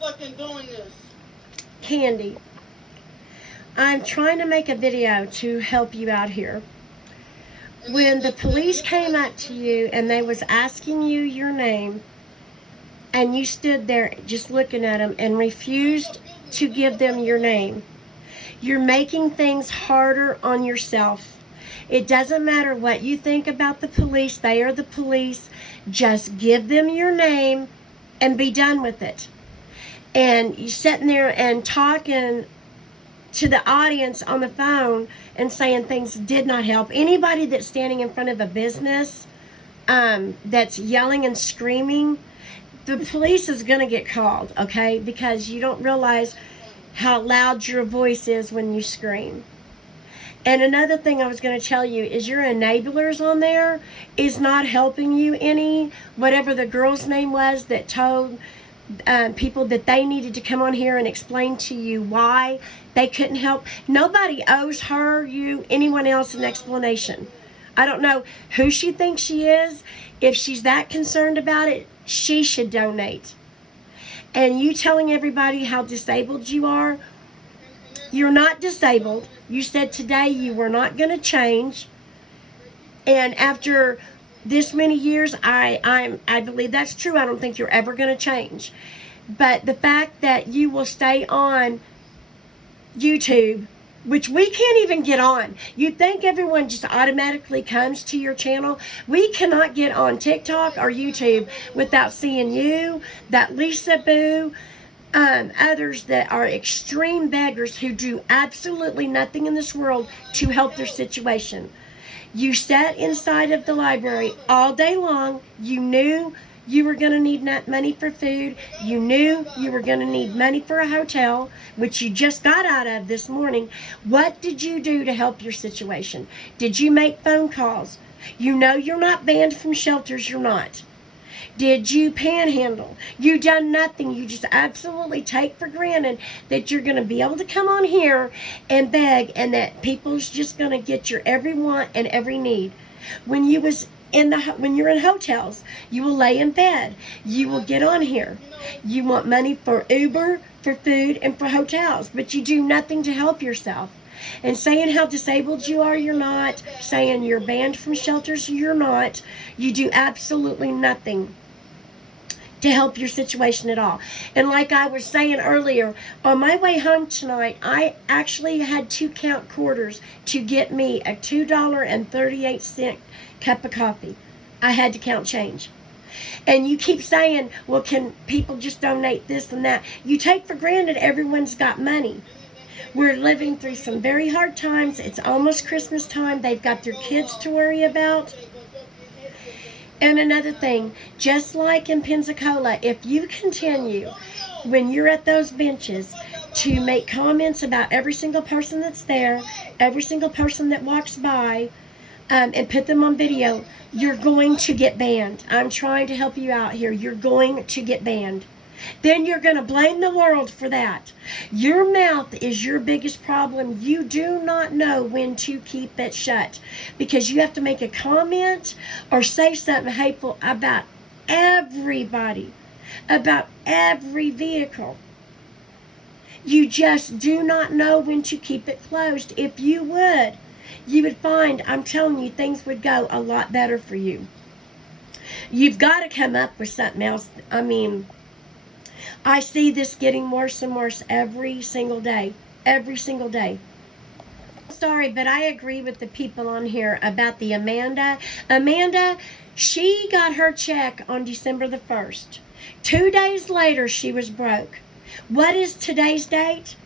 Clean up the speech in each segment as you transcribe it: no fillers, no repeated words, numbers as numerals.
fucking doing this? Candy, I'm trying to make a video to help you out here. When the police came up to you and they was asking you your name, and you stood there just looking at them and refused to give them your name, you're making things harder on yourself. It doesn't matter what you think about the police. They are the police. Just give them your name and be done with it. And you're sitting there and talking to the audience on the phone and saying things did not help. Anybody that's standing in front of a business that's yelling and screaming, the police is going to get called, okay? Because you don't realize how loud your voice is when you scream. And another thing I was going to tell you is your enablers on there is not helping you any. Whatever the girl's name was that told people that they needed to come on here and explain to you why they couldn't help. Nobody owes her, you, anyone else an explanation. I don't know who she thinks she is. If she's that concerned about it, she should donate. And you telling everybody how disabled you are, you're not disabled. You said today you were not going to change. And after this many years, I believe that's true. I don't think you're ever going to change. But the fact that you will stay on YouTube, which we can't even get on. You think everyone just automatically comes to your channel? We cannot get on TikTok or YouTube without seeing you, that Lisa Boo, others that are extreme beggars who do absolutely nothing in this world to help their situation. You sat inside of the library all day long. You knew you were going to need money for food. You knew you were going to need money for a hotel, which you just got out of this morning. What did you do to help your situation? Did you make phone calls? You know you're not banned from shelters. You're not. Did you panhandle? You done nothing. You just absolutely take for granted that you're going to be able to come on here and beg, and that people's just going to get your every want and every need. When you're in hotels, you will lay in bed. You will get on here. You want money for Uber, for food, and for hotels, but you do nothing to help yourself. And saying how disabled you are, you're not. Saying you're banned from shelters, you're not. You do absolutely nothing to help your situation at all. And like I was saying earlier, on my way home tonight, I actually had 2 count quarters to get me a $2.38 cup of coffee. I had to count change. And you keep saying, well, can people just donate this and that? You take for granted everyone's got money. We're living through some very hard times. It's almost Christmas time. They've got their kids to worry about. And another thing, just like in Pensacola, if you continue, when you're at those benches, to make comments about every single person that's there, every single person that walks by, and put them on video, you're going to get banned. I'm trying to help you out here. You're going to get banned. Then you're going to blame the world for that. Your mouth is your biggest problem. You do not know when to keep it shut, because you have to make a comment or say something hateful about everybody, about every vehicle. You just do not know when to keep it closed. If you would find, I'm telling you, things would go a lot better for you. You've got to come up with something else. I mean, I see this getting worse and worse every single day. Every single day. Sorry, but I agree with the people on here about the Amanda. Amanda, she got her check on December the 1st. 2 days later, she was broke. What is today's date?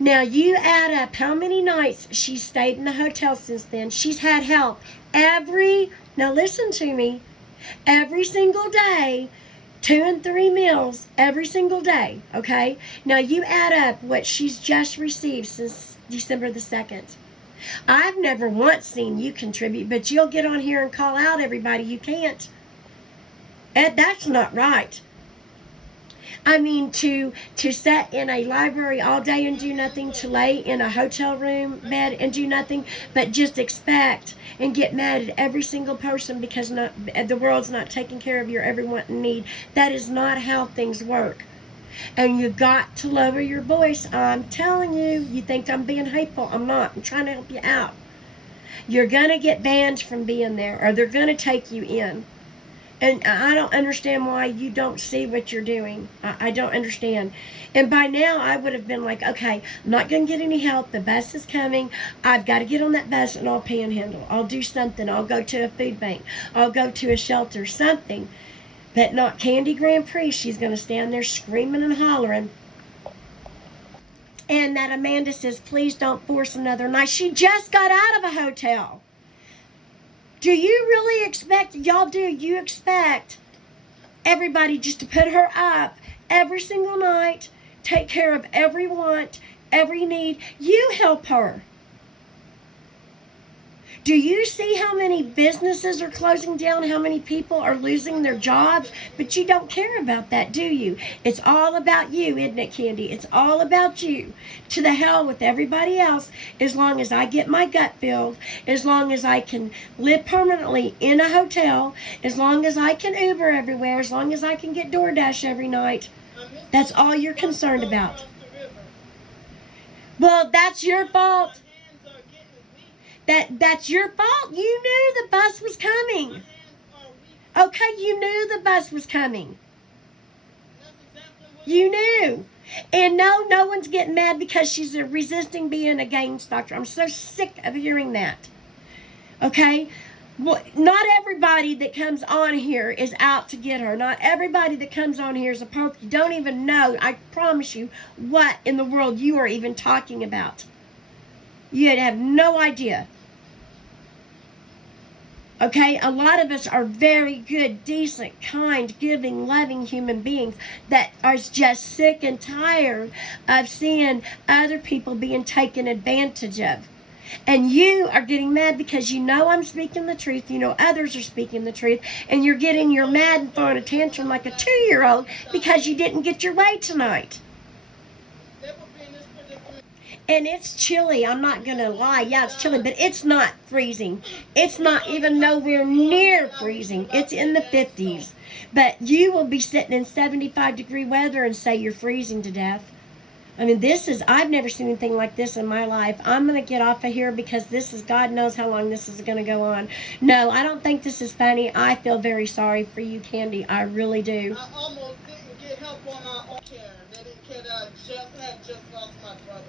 Now, you add up how many nights she's stayed in the hotel since then. She's had help now listen to me, every single day. 2 and 3 meals every single day, okay? Now you add up what she's just received since December the 2nd. I've never once seen you contribute, but you'll get on here and call out everybody. You can't. That's not right. I mean, to sit in a library all day and do nothing, to lay in a hotel room bed and do nothing, but just expect and get mad at every single person because the world's not taking care of your every want and need. That is not how things work. And you got to lower your voice. I'm telling you, you think I'm being hateful. I'm not. I'm trying to help you out. You're going to get banned from being there, or they're going to take you in. And I don't understand why you don't see what you're doing. I don't understand. And by now, I would have been like, okay, I'm not going to get any help. The bus is coming. I've got to get on that bus and I'll panhandle. I'll do something. I'll go to a food bank. I'll go to a shelter, something. But not Candy Grandpre. She's going to stand there screaming and hollering. And that Amanda says, please don't force another night. She just got out of a hotel. Do you really expect, y'all do, you expect everybody just to put her up every single night, take care of every want, every need? You help her. Do you see how many businesses are closing down, how many people are losing their jobs? But you don't care about that, do you? It's all about you, isn't it, Candy? It's all about you. To the hell with everybody else, as long as I get my gut filled, as long as I can live permanently in a hotel, as long as I can Uber everywhere, as long as I can get DoorDash every night. That's all you're concerned about. Well, that's your fault. That's your fault. You knew the bus was coming. Okay, you knew the bus was coming. You knew. And no one's getting mad because she's resisting being a gangs doctor. I'm so sick of hearing that. Okay? Well, not everybody that comes on here is out to get her. Not everybody that comes on here is a perp. You don't even know, I promise you, what in the world you are even talking about. You'd have no idea. Okay, a lot of us are very good, decent, kind, giving, loving human beings that are just sick and tired of seeing other people being taken advantage of. And you are getting mad because you know I'm speaking the truth, you know others are speaking the truth, and you're mad and throwing a tantrum like a 2-year-old because you didn't get your way tonight. And it's chilly, I'm not going to lie. Yeah, it's chilly, but it's not freezing. It's not even nowhere near freezing. It's in the 50s. But you will be sitting in 75-degree weather and say you're freezing to death. I mean, I've never seen anything like this in my life. I'm going to get off of here because God knows how long this is going to go on. No, I don't think this is funny. I feel very sorry for you, Candy. I really do. I almost didn't get help on my own care. They didn't care that I had just lost my brother.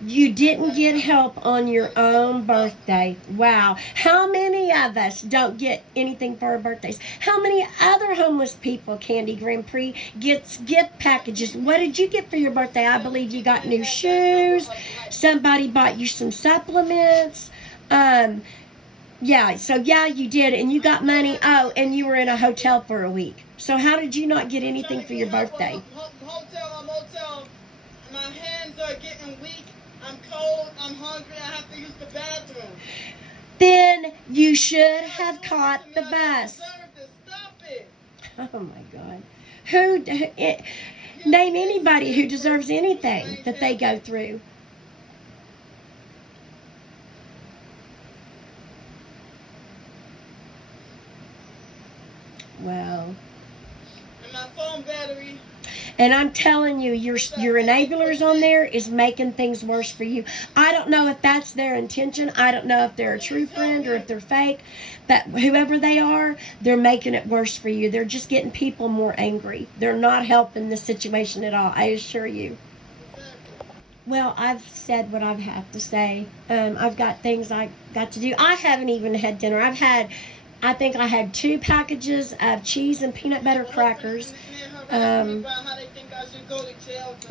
You didn't get help on your own birthday. Wow. How many of us don't get anything for our birthdays? How many other homeless people, Candy Grandpre, gets gift packages? What did you get for your birthday? I believe you got new shoes. Somebody bought you some supplements. Yeah, so yeah, you did. And you got money. Oh, and you were in a hotel for a week. So how did you not get anything for your birthday? Motel. My hands are getting weak. I'm cold, I'm hungry, I have to use the bathroom. Then you should have caught the bus. Oh my God. Name anybody who deserves anything that they go through. Well. And my phone battery. And I'm telling you, your enablers on there is making things worse for you. I don't know if that's their intention. I don't know if they're a true friend or if they're fake. But whoever they are, they're making it worse for you. They're just getting people more angry. They're not helping the situation at all, I assure you. Well, I've said what I have to say. I've got things I got to do. I haven't even had dinner. I think I had 2 packages of cheese and peanut butter crackers.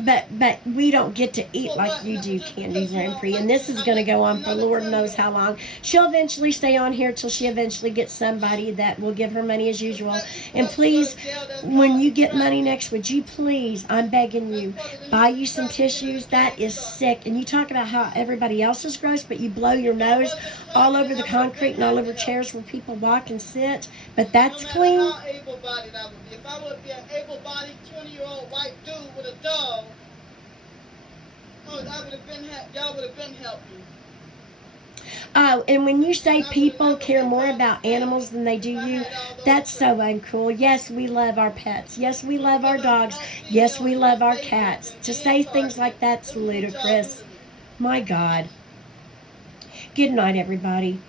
But we don't get to eat like you do, Candy Grandpre, and this is going to go on for Lord knows how long. She'll eventually stay on here till she eventually gets somebody that will give her money as usual. And please, when you get money next, would you please, I'm begging you, buy you some tissues? That is sick. And you talk about how everybody else is gross, but you blow your nose all over the concrete and all over chairs where people walk and sit. But that's clean. If I would be an able-bodied 20-year-old white dude with a dog, y'all would have been helping me. Oh, and when you say people care more about animals than they do you, that's so uncool. Yes, we love our pets. Yes, we love our dogs. Yes, we love our cats. To say things like that's ludicrous. My God. Good night, everybody.